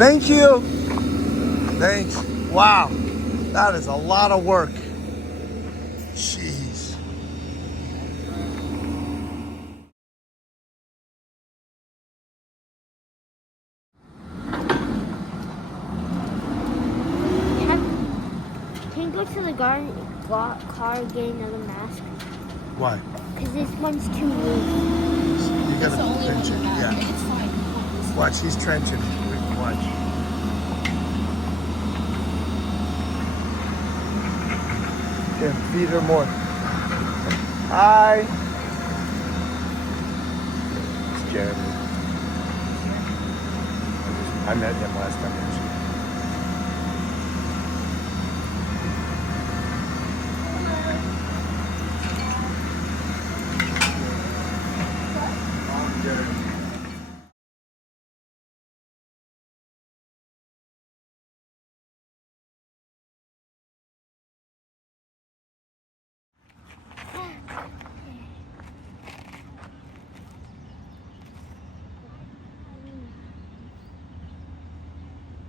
Thank you. Thanks. Wow. That is a lot of work. Jeez. Can you go to the car and get another mask? Why? Because this one's too loose. You That's the gotta only one trench you it. have. Yeah. It's fine. Watch, he's trenching. Watch. Here, feed her more. Hi. It's Jeremy. I met him last time.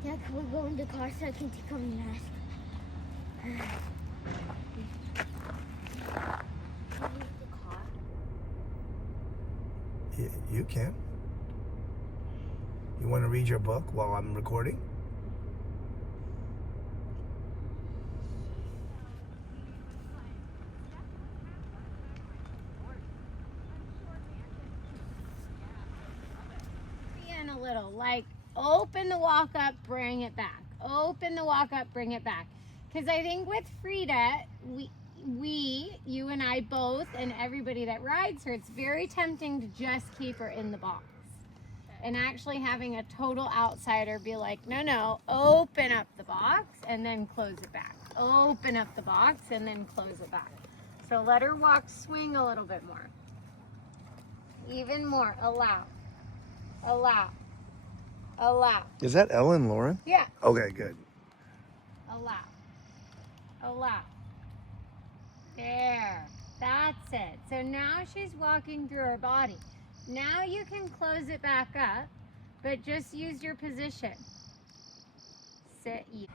Yeah, can we go in the car so I can take off my mask? You can. You want to read your book while I'm recording? A little, like open the walk up, bring it back. Open the walk up, bring it back. Because I think with Frida, you and I both, and everybody that rides her, it's very tempting to just keep her in the box. And actually having a total outsider be like, no, open up the box and then close it back. Open up the box and then close it back. So let her walk, swing a little bit more. Even more, allow. Allow. Is that Ellen Lauren? Yeah. Okay, good. Allow. There. That's it. So now she's walking through her body. Now you can close it back up, but just use your position. Sit. Good.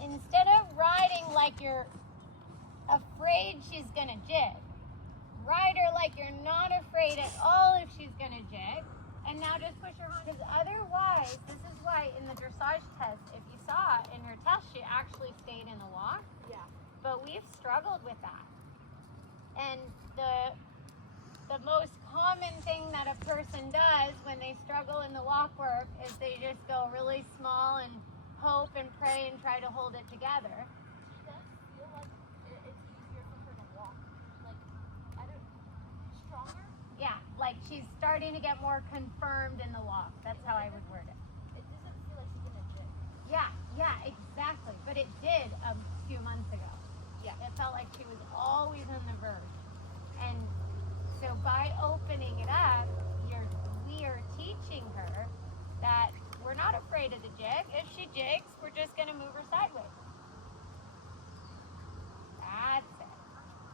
Instead of riding like you're afraid she's gonna jig, ride her like you're not afraid at all if she's gonna jig, and now just push her on. Because otherwise, this is why in the dressage test, if you saw in her test, she actually stayed in the walk. Yeah. But we've struggled with that. And the most common thing that a person does when they struggle in the walk work is they just go really small and hope and pray and try to hold it together. She does feel like it's easier for her to walk. Like, stronger? Yeah, like she's starting to get more confirmed in the walk. That's how I would word it. It doesn't feel like she's gonna jig. Yeah, exactly. But it did a few months ago. Yeah, it felt like she was always on the verge. And so by opening it up, we are teaching her that we're not afraid of the jig. If she jigs, we're just going to move her sideways. That's it.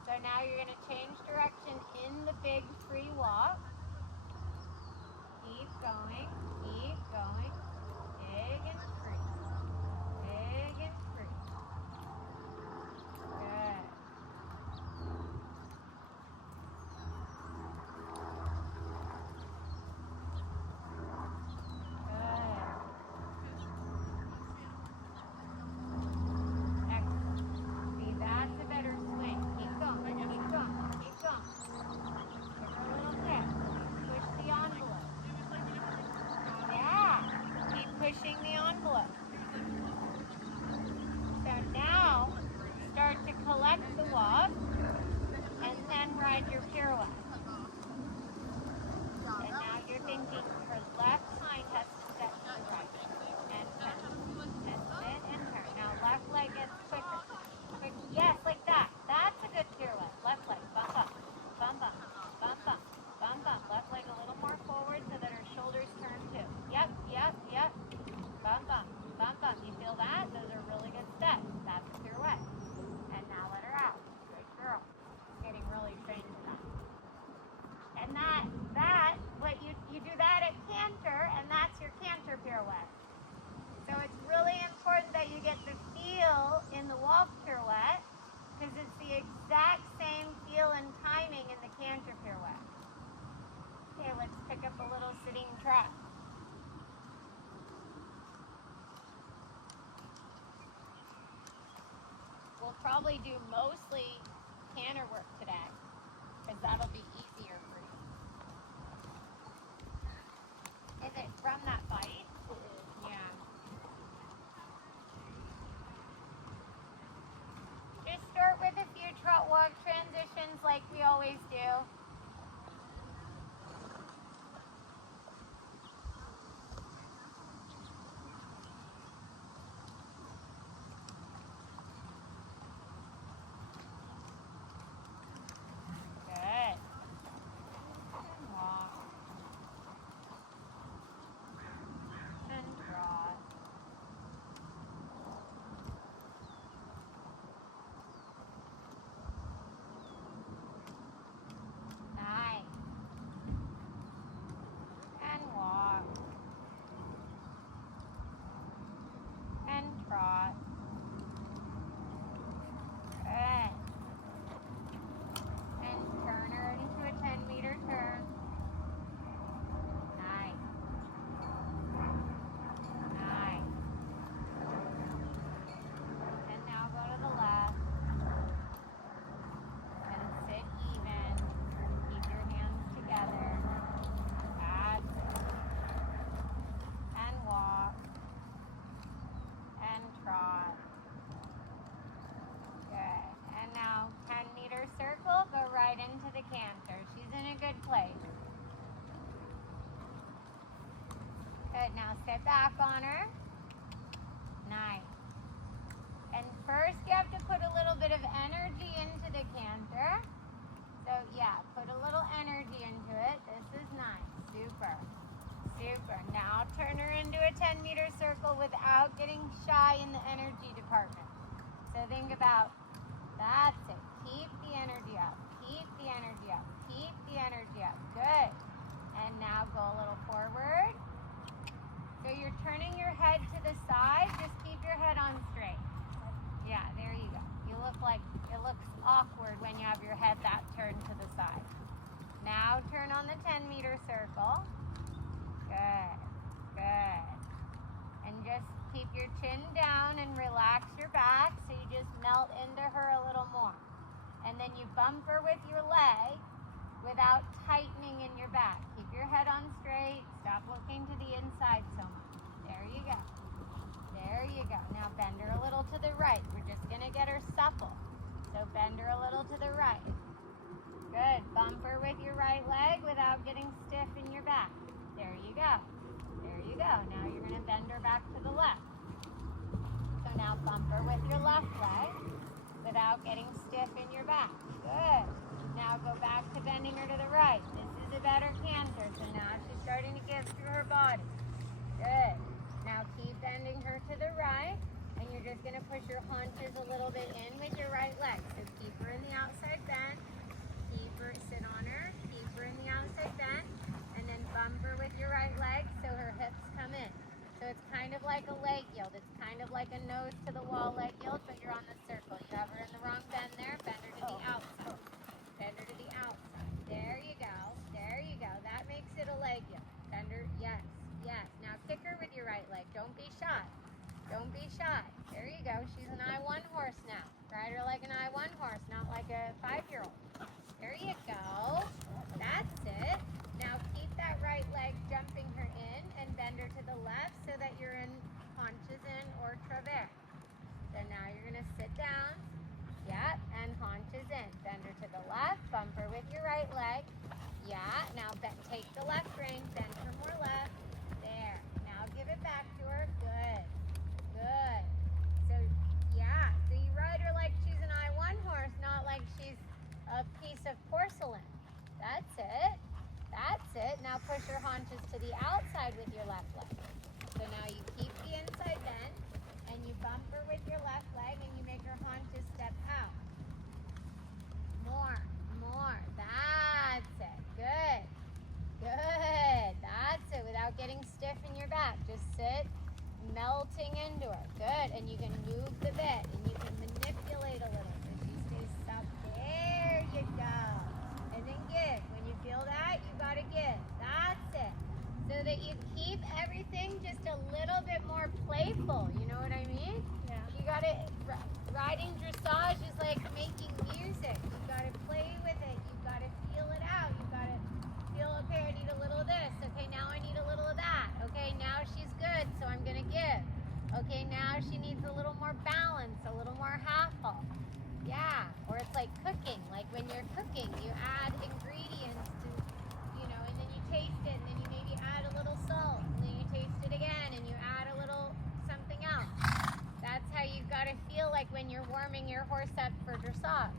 So now you're going to change direction in the big free walk. Keep going. Big and free. Big and free. Good. Pushing the envelope. So now start to collect the walk and then ride your pirouette. And now you're thinking her left hind has to step to the right and turn and spin and turn. Now left leg gets quicker. Yes, like that. That's a good pirouette. probably do mostly canter work today, because that'll be easier for you. Is it from that bite? Yeah. Just start with a few trot walk transitions like we always do. Good. And walk. And trot. Nice. And walk. And trot. Good. And turn her into a 10-meter turn. Nice. Nice. And now go to the left. And sit even. Keep your hands together. That's it. And walk. And trot. Good. And now 10-meter circle, go right into the canter. She's in a good place. Good. Now sit back on her. Nice. And first you have to put a little bit of energy into the canter. So yeah, put a little energy into it. This is nice. Super. Super. Now turn her into a 10-meter circle without getting shy in the energy department. So think about, that's it. Keep the energy up. Keep the energy up. Keep the energy up. Good. And now go a little forward. So you're turning your head to the side. Just keep your head on straight. Yeah, there you go. You look like, it looks awkward when you have your head that turned to the side. Now turn on the 10-meter circle. Good. Good. And just keep your chin down and relax your back so you just melt into her a little more. And then you bump her with your leg without tightening in your back. Keep your head on straight. Stop looking to the inside so much. There you go. There you go. Now bend her a little to the right. We're just going to get her supple. So bend her a little to the right. Good. Bump her with your right leg without getting stiff in your back. There you go. There you go. Now you're going to bend her back to the left. So now bump her with your left leg without getting stiff in your back. Good. Now go back to bending her to the right. This is a better canter. So now she's starting to give through her body. Good. Now keep bending her to the right. And you're just going to push your haunches a little bit in with your right leg. So keep her in the outside bend. Keep her, sit on her. Keep her in the outside bend. And then bump her with your right leg so her hips come in. So it's kind of like a leg yield. It's kind of like a nose to the wall leg yield, but you're on the circle. You have her in the wrong bend there. Bend her to the outside. Bend her to the outside. There you go. There you go. That makes it a leg yield. Bend her. Yes. Yes. Now kick her with your right leg. Don't be shy. Don't be shy. There you go. She's an I-1 horse now. Ride her like an I-1 horse, not like a 5-year-old. There you go. That's it. Now keep that right leg jumping her in and bend her to the left so that you're in haunches in or travers. So now you're going to sit down. Yep, and haunches in. Bend her to the left. Bump her with your right leg. Yeah, now take the left rein. Bend her more left. There. Now give it back to her. Good. Good. So, yeah. So you ride her like she's an I-1 horse, not like she's a piece of porcelain. That's it. That's it. Now push your haunches to the outside with your left leg. So now you keep the inside bend, and you bump her with your left leg, and you make her haunches step out. More. More. That's it. Good. Good. That's it. Without getting stiff in your back. Just sit, melting into her. Good. And you can move the bit, and you can manipulate a little so she stays up. There you go. And then give. When you feel that, you got to give. That's it. So that you keep everything just a little bit more playful. playful. You know what I mean? Yeah. You gotta, riding dressage is like making music. You gotta play with it. You gotta feel it out. You gotta feel, okay, I need a little of this. Okay, now I need a little of that. Okay, now she's good, so I'm gonna give. Okay, now she needs a little more balance, a little more half-full. Yeah, or it's like cooking. Like when you're cooking, you add ingredients to, and then you taste it, and then you maybe add a little salt, and then you taste it again, and you add a little something else. That's how you've got to feel like when you're warming your horse up for dressage.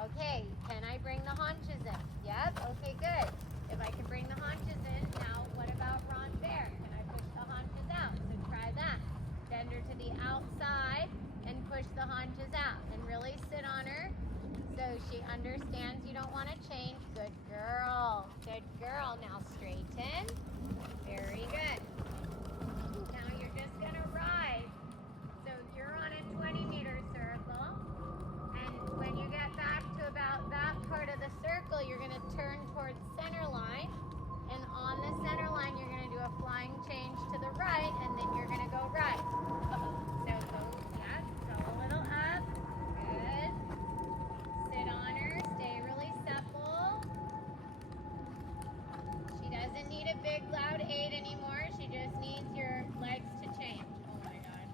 Okay, can I bring the haunches in? Yep, okay, good. If I can bring the haunches in, now what about Ron Bear? Can I push the haunches out? So try that. Bend her to the outside and push the haunches out. And really sit on her so she understands you don't want to change. Good girl. Good girl. Now straighten. Very good. Now you're just going to ride. So you're on a 20-meter circle. And when you get back to about that part of the circle, you're going to turn towards center line. And on the center line, you're going to do a flying change to the right, and then you're going to go right. So go a little up. Good. Sit on her. Stay really supple. She doesn't need a big, loud aid anymore. She just needs your legs to change. Oh my God.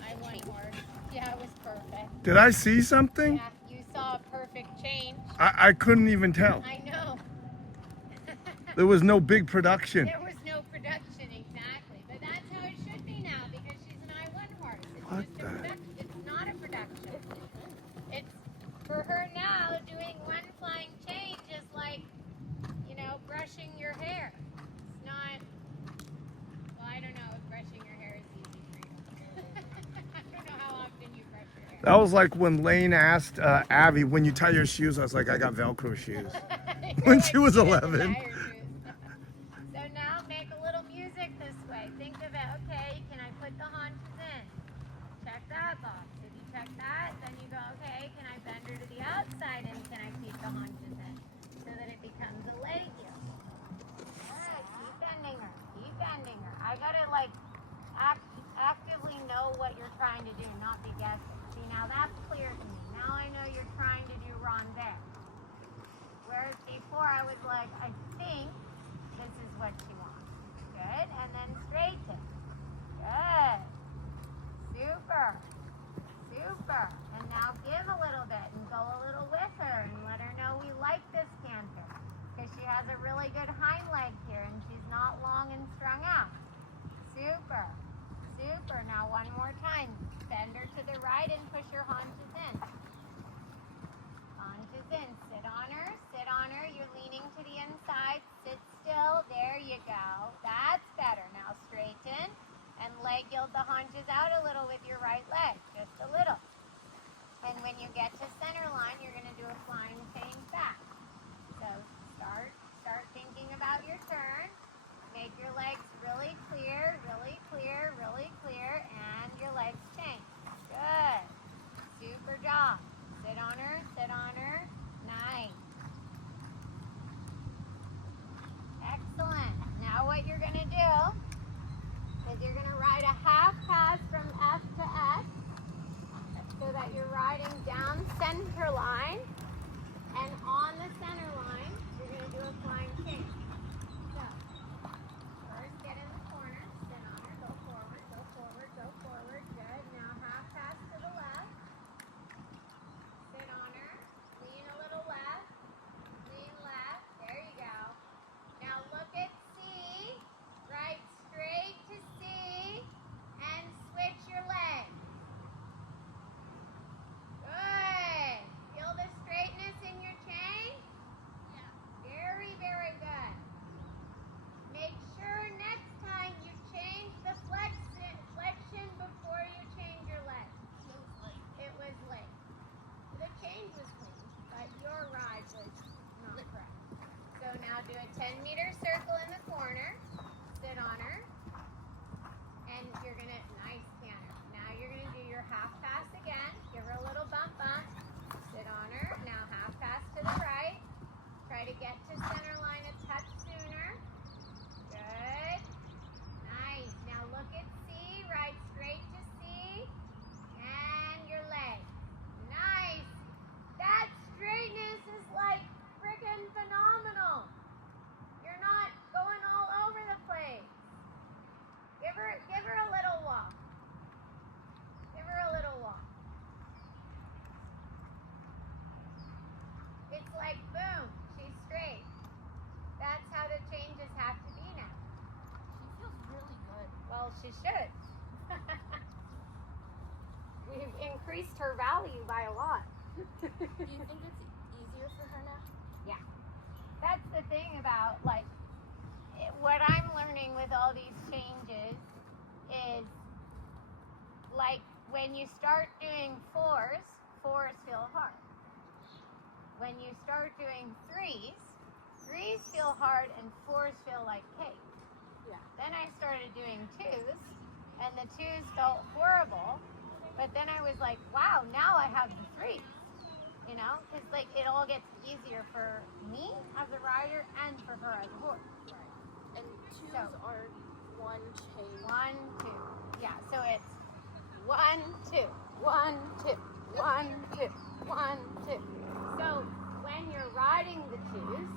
I won horse. Yeah, it was perfect. Did I see something? Yeah, you saw a perfect change. I couldn't even tell. I know. There was no big production. There was no production, exactly. But that's how it should be now because she's an I-1 horse. It's What just the- a production. It's not a production. It's for her now, doing one flying change is like, brushing your hair. It's not, well, I don't know if brushing your hair is easy for you. I don't know how often you brush your hair. That was like when Lane asked Abby, when you tie your shoes, I was like, I got Velcro shoes. When she was 11. So now make a little music this way. Think of it, okay, can I put the haunches in? Check that box. If you check that, then you go, okay, can I bend her to the outside and can I keep the haunches in? So that it becomes a leg heel. Good, keep bending her. Keep bending her. I gotta actively know what you're trying to do, not be guessing. See, now that's clear to me. Now I know you're trying to do Ron Bear. Whereas before I was like, I think this is what she wants. Good. And then straighten. Good. Super. Super. And now give a little bit and go a little with her and let her know we like this canter. Because she has a really good hind leg here and she's not long and strung out. Super. Super. Now one more time. Bend her to the right and push your haunches in. Haunches in. Sit on her. Sit on her. You're leaning to the inside. Sit still. There you go. That's better. Now straighten and leg yield the haunches out a little with your right leg. Just a little. And when you get to center line, you're going to do a flying change back. So start thinking about your turn. Make your legs really clear, really clear, really clear, and your legs change. Good. Super job. Sit on her, sit on her. Nice. Excellent. Now what you're going to do is you're going to ride a half pass from F to S so that you're riding down center line, and on the center line, you're going to do a flying change. So, first get in the corner, sit on her, go forward, go forward, go forward. Good. Now half pass to the left. Sit on her, lean a little left, lean left. There you go. Now look at C, ride straight to C, and switch your legs. Good. Feel the straightness in your chain? Yeah. Very, very good. Make sure next time you change the flexion before you change your leg. It was late. The change was clean, but your ride was not correct. So now do a 10-meter circle in the corner. Sit on her. And you're going to, nice canter. Now you're going to do your half pass again. Give her a little bump bump. Sit on her. Now half pass to the right. Try to get to center line a touch sooner. Good. Nice. Now look at C. Ride straight she should. We've increased her value by a lot. Do you think it's easier for her now? That's the thing about like what I'm learning with all these changes is like when you start doing fours feel hard. When you start doing threes feel hard and fours feel like cake. Yeah. Then I started doing twos and the twos felt horrible, but then I was like, wow, now I have the threes. You know, because like it all gets easier for me as a rider and for her as a horse. Right. And twos So- are one chain. 1, 2. Yeah, so it's 1, 2, 1, 2, 1, 2, 1, 2. So when you're riding the twos,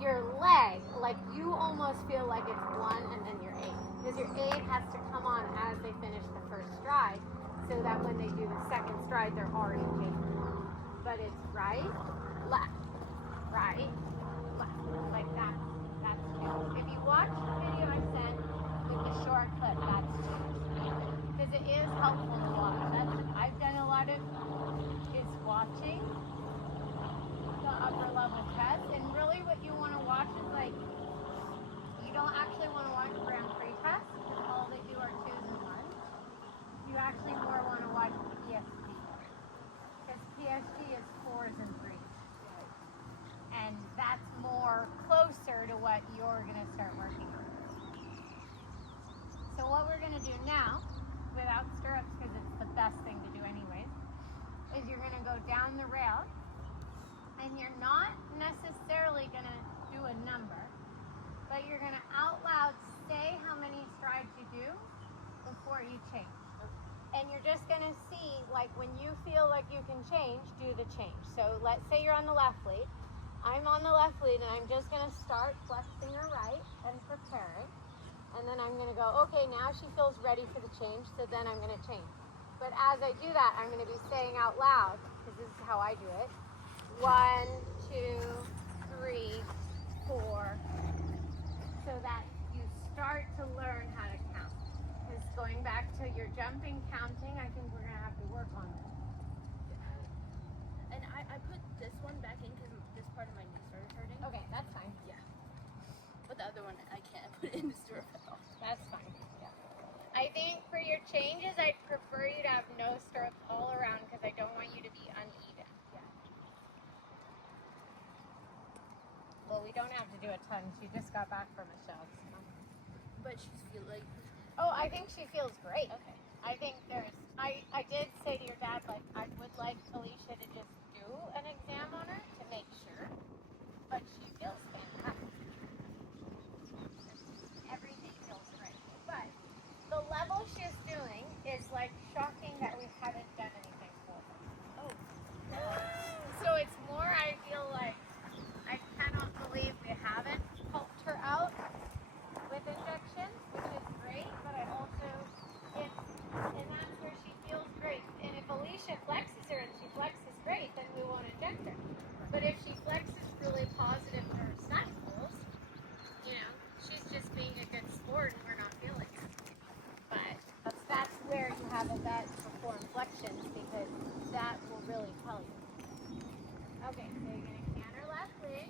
your leg, like you almost feel like it's 1 and then your 8. Because your 8 has to come on as they finish the first stride, so that when they do the second stride, they're already taken. But it's right, left, like that. That's two. If you watch the video I sent with the short clip, that's two. Because it is helpful to watch. I've done a lot of is watching the upper level tests, and really what you want to watch is like you don't actually want to watch Grand Prix tests because all they do are twos and ones. You actually more want to watch PSD. Because PSG is fours and threes. And that's more closer to what you're going to start working on. So what we're going to do now, without stirrups, because it's the best thing to do anyways, is you're going to go down the rail, and you're not necessarily going to do a number, but you're going to out loud say how many strides you do before you change. And you're just going to see, like, when you feel like you can change, do the change. So let's say you're on the left lead. I'm on the left lead, and I'm just going to start flexing her right and preparing. And then I'm going to go, okay, now she feels ready for the change, so then I'm going to change. But as I do that, I'm going to be saying out loud, because this is how I do it. 1, 2, 3, 4. So that you start to learn how to count. Because going back to your jumping counting, I think we're going to have to work on it. And I put this one back in because this part of my knee started hurting. Okay, that's fine. Yeah. But the other one I can't put in the stirrup at all. That's fine. Yeah. I think for your changes, I'd prefer you to have no stirrups all around because I don't want you to be uneven. Yeah. Well, we don't have to do a ton. She just got back from a show. So. But she's feel like, Oh, I think she feels great. okay. I think I did say to your dad, like, I would like Alicia to just do an exam on her to make sure. But she feels fantastic. Everything feels great. But the level she's doing is like shocking that we haven't done anything for her. Oh. So it's more, I feel like, I cannot believe we haven't helped her out with injections, which is great, but I also, and that's where she feels great. And if Alicia flexes her and she flexes great, then we won't inject her. But if she flexes really positive for her snap pulls, you know, she's just being a good sport and we're not feeling it. But that's where you have a vet perform flexions because that will really tell you. Okay, so you're going to can her left leg.